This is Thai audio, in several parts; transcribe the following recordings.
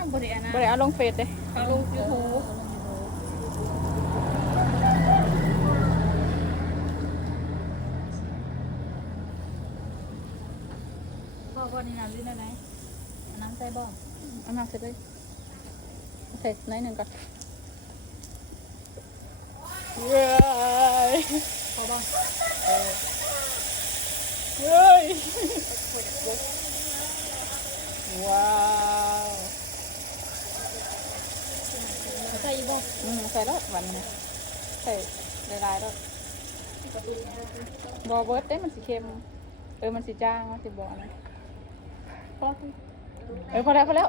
าวบริอานะบ่ได้เอาลงเฟซเด้เอาลงยูทูบพ่อพ่อนี่น้ำลิ้นได้ไหมเอาน้ำใส่บ่เอามาเสร็จเลยใส่น้อยหนึ่งก่อนเว้ยพอบ่เว้ยว้าว เอาใส่อีกบ่อืมใส่แล้ววันนี้นะใส่หลายๆแล้วบอเบิร์ดเด้มันสีเค็ม เออมันสีจ้างมันสีบอนะพอแล้วสิเออพอแล้วพอแล้ว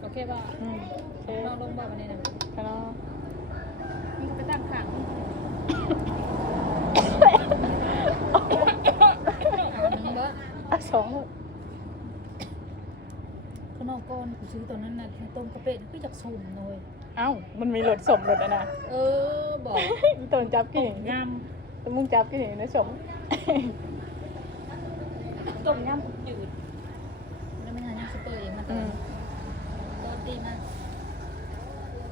โอเคบ่อืมโอเคลองลงบ่วันนี้นะ พอแล้ว นี่ก็ไปตั้งข้างเอาหนึ่งบ่ อะ สองลูกข้างนอกก้อนกูซื้อตัวนั้นน่ะต้มกระเป็ดคือจากสุ่มเลยเอ้า มันมีรถสมรถอะนะเออบอกอีตนจับกี่หนิงามตัวมึงจับกี่หนินะสมต้มยำจืดแล้วไม่ทานยำซุปเปอร์เองมาตอือนมตอนตีมา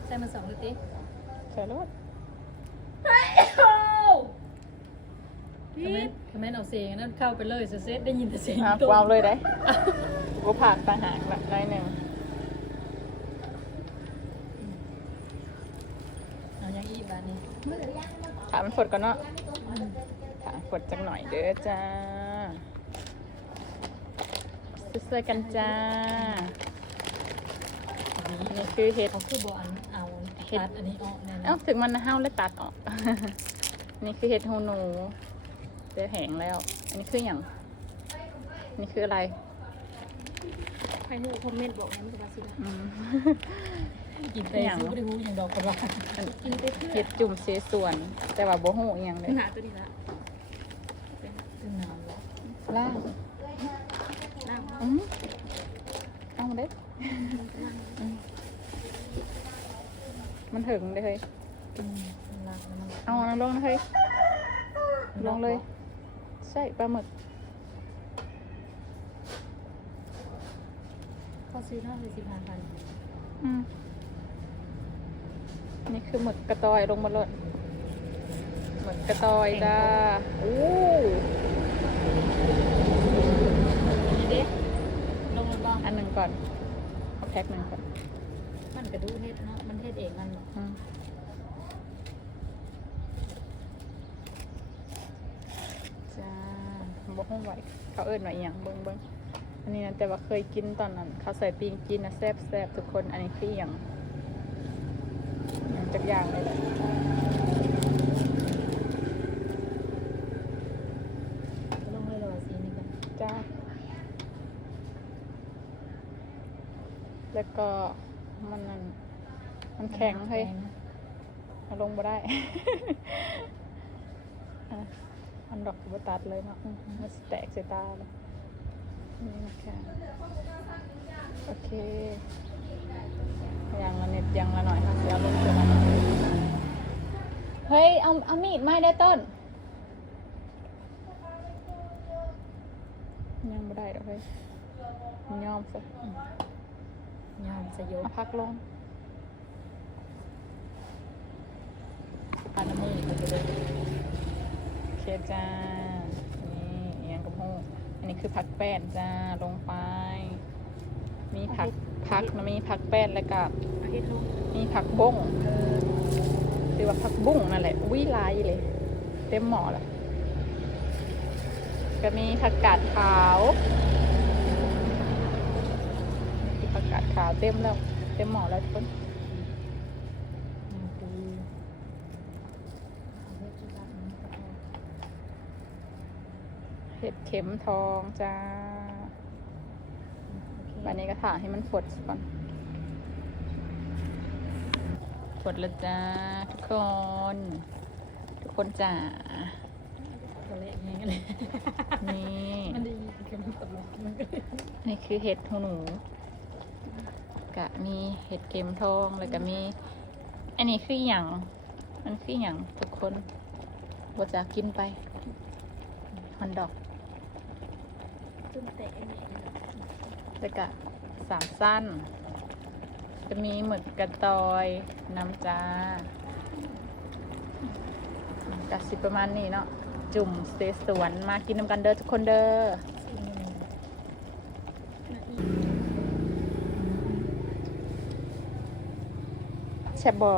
ใส่มาสองเลยติใส่รถ คอมเมนต์คอมเมนต์เอาเสียงนั้นเข้าไปเลยเสร็จได้ยินแต่เสียงอะตุ้มวางเลยได้กูผ่านตาหากละได้หนึ่งเอายังอีกบ้านนี้ถามมันฝดก่อนเนาะถามฝดจังหน่อยเด้อจ้าซื้อๆกันจ้าอันนี้อันนี้คือเห็ดเขาคือบอลเอาเห็ดตัดอันนี้ออกแน่นอเอ้านถึงมันห้าวเลยตัดออกอันนี่คือเห็ดหูหนู เจอแหงแล้ว อันนี้คืออย่างอันนี่คืออะไรใครหูคอมเมนต์บอกนะมันจะมาสิละอืม กินไปอย่าง ซื้อไปหูอย่างดอกกระบาอันกินไปเพื่อเห็ดจุ่มเสส่วน แต่ว่าบ่หูอหย่างเลยหนาตัวนี้ละเป็นน้ำละล่างน้ำอืมเอามาเด้ออืมมันถึงเลยเฮ้ยอืมล้างแล้วมันเอาอันนั้นลงนะเฮ้ยลงเลย ใช่ปลาหมึกเขาซื้อน่าจะสิบห้าพันอืมนี่คือหมึกกระตอยลงมาเลยหมึกกระตอยจ้าโอ้นี่เด้ลงมันบ้างอันหนึ่งก่อน เอาแพ็คหนึ่งก่อนมันกระดูเฮ็ดเนาะมันเฮ็ดเองมัน อืมจ้า บอกห้องไหวเขาเอิญว่าอหย่างเบิ้งเบิ้งอันนี้นะแต่ว่าเคยกินตอนนั้นเขาใส่ปีงกินนะแซ่บแซ่บทุกคนอันนี้คืออหย่างอหย่างจักอย่างเลยแหละลงเลยละว่าสีนี่กันจ้าแล้วก็มันนั่นมันแข็งเฮ้ยเอาลงมาได้อะอัน ดอกบัตัดเลยเนาะอืมมันสิแตกใส่ตาเลยนี่นะคะโอเคยังละนิดยังละหน่อยค่ะเดี๋ยวเอาลงเจอกันเฮ้ยเอาเอามีดมาให้ได้ต้น ยังไม่ได้ดอกเฮ้ยมันยอมซะยามสยบเอาพักลงปานมือมันจะได้โอเคจ้า นี่เอียงกับหูอันนี้คือผักแป้นจ้า ลงไป มีผักผักนะมีผักแป้นแล้วก็เอาเฮ็ดลงมีผักบุ้งหรือว่าผักบุ้งนั่นแหละวิลายเลย เต็มหม้อลยก็มีผักกาดขาวผักกาดขาวเต็มแล้ว เต็มหม้อแล้วทุกคน อืมปูเอาเฮ็ดจุดแบบนี้ก็พอ เห็ดเข็มทองจ้าโอเควันนี้ก็ถ่าให้มันฝดก่อน ฝดแล้วจ้าทุกคน ทุกคนจ้าตัวเละอย่างเงี้ยเลยนี่มันดีกับมันตลกมันก็เลยนี่คือเห็ดหูหนูกะมีเห็ดเข็มทองแล้วก็มี อันนี้คืออย่างมันคืออย่างทุกคนบ่จะกินไป อนดอกจุ่มเตะอันนี้แล้วก็สามสั้น จะมีหมึกกระตอยน้ำจ้ากัสิประมาณนี้เนาะจุ่มสเตสวนมากินน้ำกันเด้อทุกคนเด้อแชบบอ